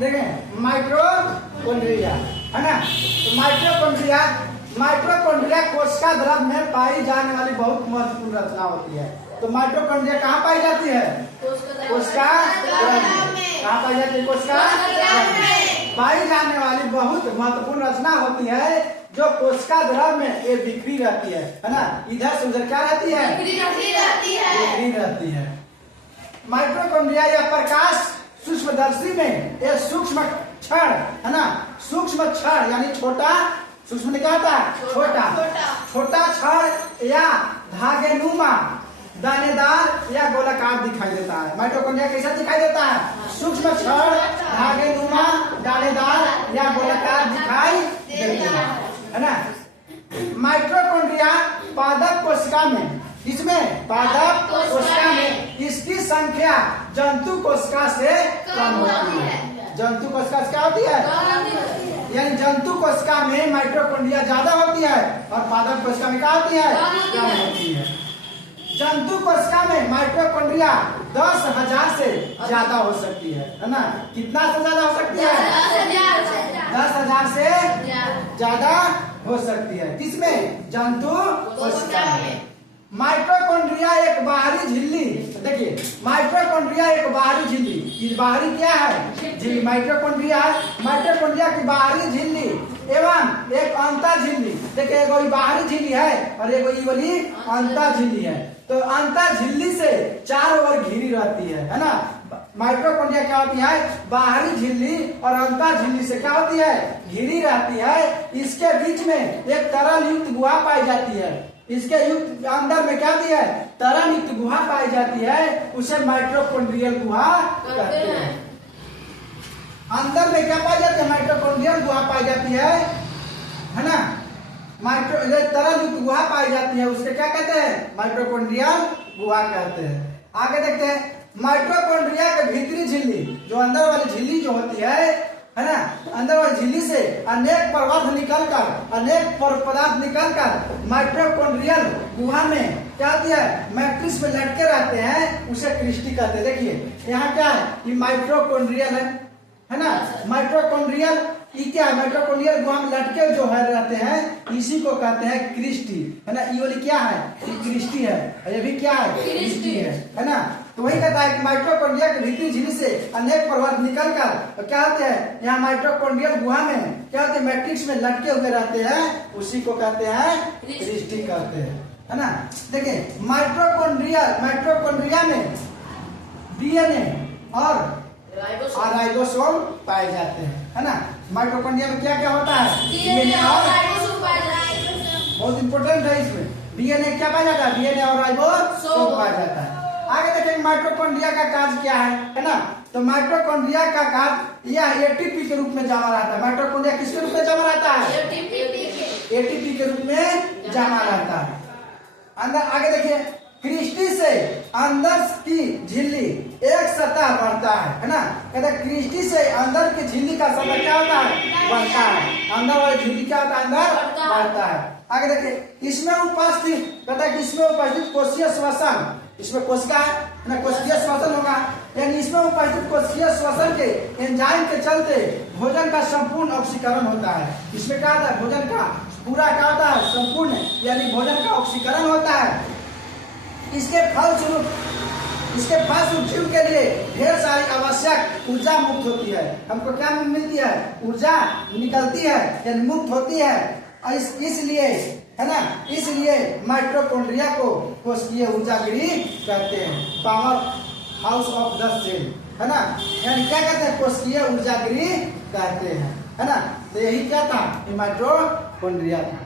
देखें माइटोकॉन्ड्रिया है ना। तो माइटोकॉन्ड्रिया कोशिका द्रव में पाई जाने वाली बहुत महत्वपूर्ण रचना होती है। तो माइटोकॉन्ड्रिया कहाँ पाई जाती है? कोशिका द्रव में। कहाँ पाई जाती है? कोशिका द्रव में पाई जाने वाली बहुत महत्वपूर्ण रचना होती है जो कोशिका द्रव में ये बिखरी रहती है ना। इधर से उधर क्या रहती है? बिखरी रहती है। माइटोकॉन्ड्रिया या प्रकाश सूक्ष्मदर्शी में ये सूक्ष्म क्षण है ना, सूक्ष्म क्षण यानी छोटा, सूक्ष्म ने क्या था? छोटा क्षण या धागेनुमा दानेदार या गोलाकार दिखाई देता है। माइटोकॉन्ड्रिया कैसा दिखाई देता है? सूक्ष्म क्षण, धागेनुमा, दानेदार या गोलाकार दिखाई देता है ना। माइटोकॉन्ड्रिया पादप कोशिका में, इसमें पादप कोशिका में इसकी संख्या जंतु कोशिका से कम होती है। जंतु कोशिका से क्या होती है? यानी जंतु कोशिका में माइटोकॉन्ड्रिया ज्यादा होती है और पादप कोशिका में क्या होती है? कम होती है। जंतु कोशिका में माइटोकॉन्ड्रिया 10,000 से ज्यादा हो सकती है ना। कितना से ज्यादा हो सकती है? 10,000 से ज्यादा हो सकती है। किसमें? जंतु कोशिका में। माइटोकॉन्ड्रिया एक बाहरी झिल्ली, देखिए माइटोकॉन्ड्रिया एक बाहरी झिल्ली, इस बाहरी क्या है? झिल्ली। माइटोकॉन्ड्रिया की बाहरी झिल्ली एवं एक अंतर झिल्ली। देखिए एगो बाहरी झिल्ली है और एगो ये वाली अंतर झिल्ली है। तो अंतर झिल्ली से चारों ओर घिरी रहती है ना। माइटोकॉन्ड्रिया क्या होती है? बाहरी झिल्ली और अंतर झिल्ली से क्या होती है? घिरी रहती है। इसके बीच में एक तरल युक्त गुहा पाई जाती है। इसके युक्त अंदर में क्या दी है? तरल युक्त गुहा पाई जाती है, उसे माइटोकॉन्ड्रियल गुहा कहते हैं। अंदर में क्या पाई जाती है? माइटोकॉन्ड्रियल गुहा पाई जाती है ना। तरल युक्त गुहा पाई जाती है, उससे क्या कहते हैं? माइटोकॉन्ड्रियल गुहा कहते हैं। आगे देखते हैं माइटोकॉन्ड्रिया के भीतरी झिल्ली, जो अंदर वाली झिल्ली जो होती है ना, अंदर वाली झिल्ली से अनेक पदार्थ निकलकर माइटोकॉन्ड्रियल गुहा में क्या होती है? मैट्रिक्स में लटके रहते हैं, उसे क्रिस्टी कहते हैं। देखिए यहाँ क्या है? ये माइटोकॉन्ड्रियल है ना। माइटोकॉन्ड्रियल ये क्या है? माइटोकॉन्ड्रियल गुहा में लटके जो है रहते हैं, इसी को कहते हैं क्रिस्टी है ना। ये वाली क्या है? ये क्रिस्टी है, ये भी क्या है? क्रिस्टी है ना। तो वही कहता है कि माइटोकॉन्ड्रिया के भीतरी झिल्ली से अनेक पदार्थ निकलकर क्या होते हैं? यहाँ माइटोकॉन्ड्रियल गुहा में क्या होते हैं? मैट्रिक्स में लटके हुए रहते हैं, उसी को कहते हैं क्रिस्टी कहते हैं है ना। देखिए माइटोकॉन्ड्रिया में डीएनए और राइबोसोम पाए जाते हैं है ना। माइटोकॉन्ड्रिया में क्या क्या होता है? डीएनए और राइबोसोम पाए जाते हैं। बहुत इंपोर्टेंट है इसमें। डीएनए क्या पाया जाता है? डीएनए और राइबोसोम पाया जाता है। आगे देखेंगे माइटोकॉन्ड्रिया का कार्य क्या है ना। तो माइटोकॉन्ड्रिया का कार्य यह एटीपी के रूप में जमा रहता है। माइटोकॉन्ड्रिया किसके रूप में जमा रहता है? एटीपी के रूप में जमा रहता है। अंदर आगे देखिए क्रिस्टी से अंदर की झिल्ली एक सतह बढ़ता है ना। कहते हैं क्रिस्टी से अंदर की झिल्ली का सतह क्या होता है? बढ़ता है। अंदर वाली झिल्ली क्या होता है? अंदर बढ़ता है। आगे देखिए इसमें उपस्थित, कहता है कि इसमें उपस्थित कोशिकीय श्वसन, इसमें कोशिका है ना, कोशिकीय श्वसन होगा, यानी इसमें उपस्थित कोशिकीय श्वसन के एंजाइम के चलते भोजन का संपूर्ण ऑक्सीकरण होता है। इसमें क्या होता है? भोजन का पूरा क्या होता है? संपूर्ण यानी भोजन का ऑक्सीकरण होता है। इसके फलस्वरूप जीव के लिए ढेर सारी आवश्यक ऊर्जा मुक्त होती है। हमको क्या मिलती है? ऊर्जा निकलती है यानी मुक्त होती है। इसलिए है ना, इसलिए माइटोकॉन्ड्रिया को कोशिकीय ऊर्जागिरी कहते हैं, power house of the cell है ना। यानी क्या कहते हैं? कोशिकीय ऊर्जागिरी कहते हैं है ना। तो यही क्या था? माइटोकॉन्ड्रिया था।